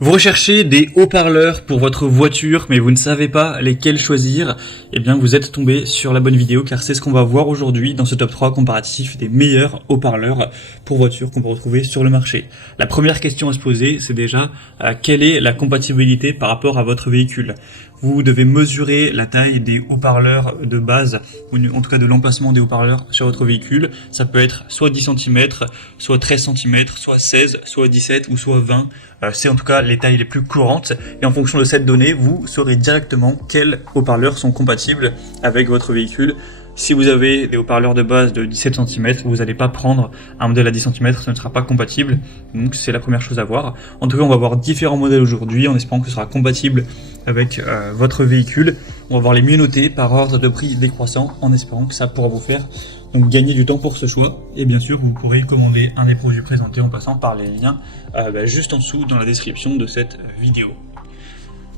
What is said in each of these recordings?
Vous recherchez des haut-parleurs pour votre voiture, mais vous ne savez pas lesquels choisir? Eh bien, vous êtes tombé sur la bonne vidéo, car c'est ce qu'on va voir aujourd'hui dans ce top 3 comparatif des meilleurs haut-parleurs pour voiture qu'on peut retrouver sur le marché. La première question à se poser, c'est déjà quelle est la compatibilité par rapport à votre véhicule? Vous devez mesurer la taille des haut-parleurs de base, ou en tout cas de l'emplacement des haut-parleurs sur votre véhicule. Ça peut être soit 10 cm, soit 13 cm, soit 16, soit 17 ou soit 20. C'est en tout cas les tailles les plus courantes. Et en fonction de cette donnée, vous saurez directement quels haut-parleurs sont compatibles avec votre véhicule. Si vous avez des haut-parleurs de base de 17 cm, vous n'allez pas prendre un modèle à 10 cm, ça ne sera pas compatible. Donc c'est la première chose à voir. En tout cas, on va voir différents modèles aujourd'hui en espérant que ce sera compatible avec votre véhicule. On va voir les mieux notés par ordre de prix décroissant en espérant que ça pourra vous faire donc gagner du temps pour ce choix. Et bien sûr, vous pourrez commander un des produits présentés en passant par les liens juste en dessous dans la description de cette vidéo.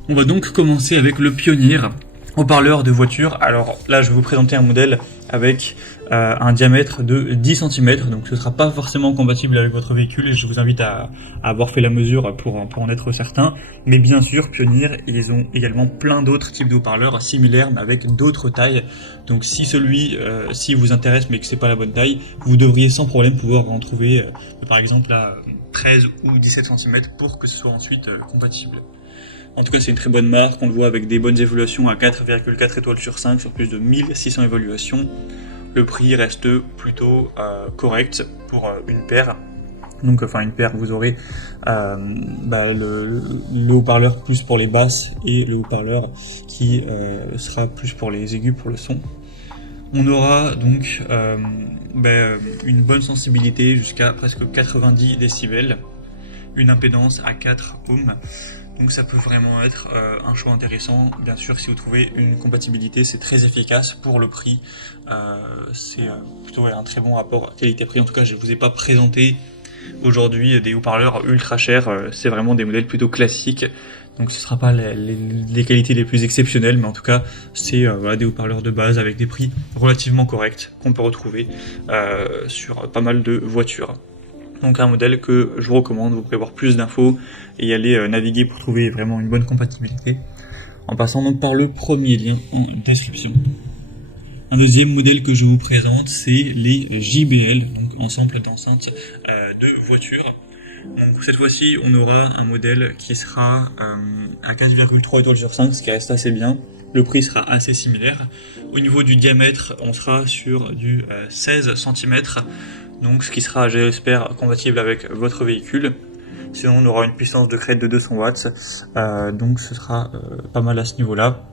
On va donc commencer avec le Pioneer haut-parleur de voiture. Alors là, je vais vous présenter un modèle avec un diamètre de 10 cm, donc ce ne sera pas forcément compatible avec votre véhicule et je vous invite à avoir fait la mesure pour en être certain. Mais bien sûr, Pioneer, ils ont également plein d'autres types de haut-parleurs similaires mais avec d'autres tailles. Donc si si vous intéresse mais que c'est pas la bonne taille, vous devriez sans problème pouvoir en trouver par exemple à 13 ou 17 cm pour que ce soit ensuite compatible. En tout cas, c'est une très bonne marque, on le voit avec des bonnes évaluations à 4,4 étoiles sur 5 sur plus de 1600 évaluations. Le prix reste plutôt correct pour une paire. Donc, enfin, une paire, vous aurez le haut-parleur plus pour les basses et le haut-parleur qui sera plus pour les aigus, pour le son. On aura donc une bonne sensibilité jusqu'à presque 90 décibels, une impédance à 4 ohms. Donc ça peut vraiment être un choix intéressant. Bien sûr, si vous trouvez une compatibilité, c'est très efficace pour le prix. C'est plutôt un très bon rapport qualité-prix. En tout cas, je ne vous ai pas présenté aujourd'hui des haut-parleurs ultra chers. C'est vraiment des modèles plutôt classiques. Donc ce ne sera pas les qualités les plus exceptionnelles, mais en tout cas, c'est des haut-parleurs de base avec des prix relativement corrects qu'on peut retrouver sur pas mal de voitures. Donc un modèle que je vous recommande, vous pouvez avoir plus d'infos et aller naviguer pour trouver vraiment une bonne compatibilité en passant donc par le premier lien en description. Un deuxième modèle que je vous présente, c'est les JBL, donc ensemble d'enceintes de voiture. Donc cette fois-ci, on aura un modèle qui sera à 4,3 étoiles sur 5, ce qui reste assez bien. Le prix sera assez similaire. Au niveau du diamètre, on sera sur du 16 cm. Donc ce qui sera, j'espère, compatible avec votre véhicule. Sinon on aura une puissance de crête de 200 watts, donc ce sera pas mal à ce niveau-là.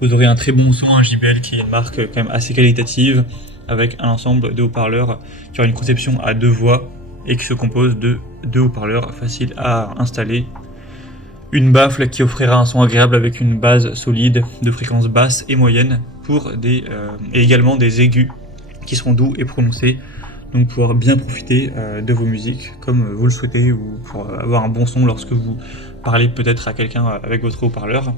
Vous aurez un très bon son, un JBL qui est une marque quand même assez qualitative, avec un ensemble de haut-parleurs qui aura une conception à 2 voix et qui se compose de 2 haut-parleurs faciles à installer. Une baffle qui offrira un son agréable avec une base solide de fréquence basse et moyenne et également des aigus qui seront doux et prononcés. Donc pouvoir bien profiter de vos musiques comme vous le souhaitez ou pour avoir un bon son lorsque vous parlez peut-être à quelqu'un avec votre haut-parleur.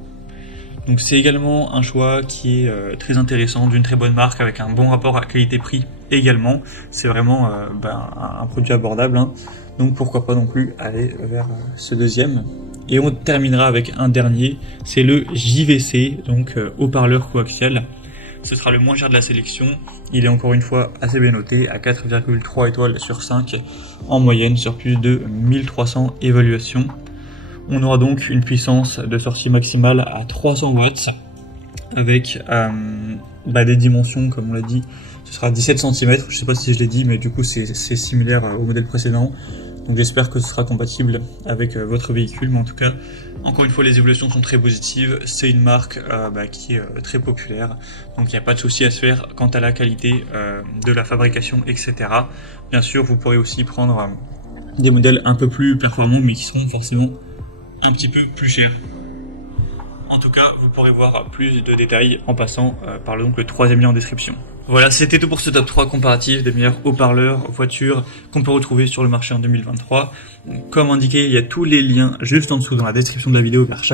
Donc c'est également un choix qui est très intéressant, d'une très bonne marque avec un bon rapport à qualité-prix également. C'est vraiment un produit abordable, hein. Donc pourquoi pas non plus aller vers ce deuxième. Et on terminera avec un dernier, c'est le JVC, donc haut-parleur coaxial. Ce sera le moins cher de la sélection, il est encore une fois assez bien noté à 4,3 étoiles sur 5 en moyenne sur plus de 1300 évaluations. On aura donc une puissance de sortie maximale à 300 watts avec des dimensions comme on l'a dit, ce sera 17 cm, je sais pas si je l'ai dit mais du coup c'est similaire au modèle précédent. Donc j'espère que ce sera compatible avec votre véhicule, mais en tout cas, encore une fois, les évolutions sont très positives. C'est une marque qui est très populaire, donc il n'y a pas de souci à se faire quant à la qualité de la fabrication, etc. Bien sûr, vous pourrez aussi prendre des modèles un peu plus performants, mais qui seront forcément un petit peu plus chers. En tout cas, vous pourrez voir plus de détails en passant par le troisième lien en description. Voilà, c'était tout pour ce top 3 comparatif des meilleurs haut-parleurs voitures qu'on peut retrouver sur le marché en 2023. Comme indiqué, il y a tous les liens juste en dessous dans la description de la vidéo vers chaque